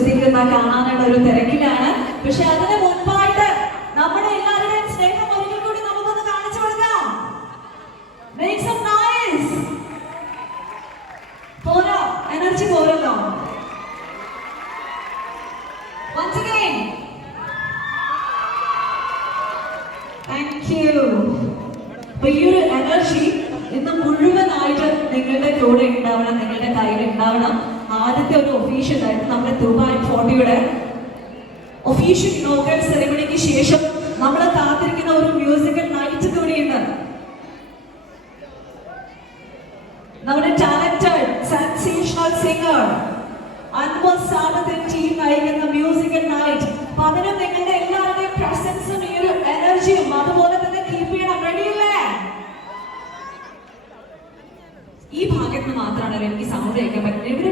സിദ്ധിക്കുന്ന കാണാനുള്ള ഒരു തിരക്കിലാണ്. പക്ഷെ അതിന് മുൻപായിട്ട് നമ്മുടെ എല്ലാവരുടെയും സ്നേഹം ഒരിക്കൽ കൂടി നമുക്കൊന്ന് കാണിച്ചു കൊടുക്കാം. പോരാ എനർജി പോരല്ലോ. ഒരു എനർജി ഇന്ന് മുഴുവനായിട്ട് നിങ്ങളുടെ കൂടെ ഉണ്ടാവണം നിങ്ങളുടെ കയ്യിൽ ഉണ്ടാവണം. ആദ്യത്തെ ഒരു ഒഫീഷ്യൽ ആയിട്ട് നമ്മുടെ ദുബായ് ഫോർട്ടിയുടെ ഒഫീഷ്യൽ ഇനോഗ്രൽ സെറിമണിക്ക് ശേഷം നമ്മൾ കാത്തിരിക്കുന്ന ഒരു മ്യൂസിക്കൽ നൈറ്റ് കൂടിയുണ്ട്. നമ്മുടെ ടാലന്റഡ് സെൻസേഷണൽ സിംഗർ അൻവർ സാദത്തിൻ ടീം നയിക്കുന്ന മ്യൂസിക്കൽ നൈറ്റ് അപ്പൊ അതിനും നിങ്ങളുടെ എല്ലാവരുടെയും പ്രസൻസും ഈ ഒരു എനർജിയും അതുപോലെ തന്നെ കീപ്പ് ചെയ്യണം. റെഡിയല്ലേ ഈ ഭാഗത്ത് മാത്രമാണ് എനിക്ക് സൗണ്ട് കേൾക്കാൻ പറ്റുന്നത്.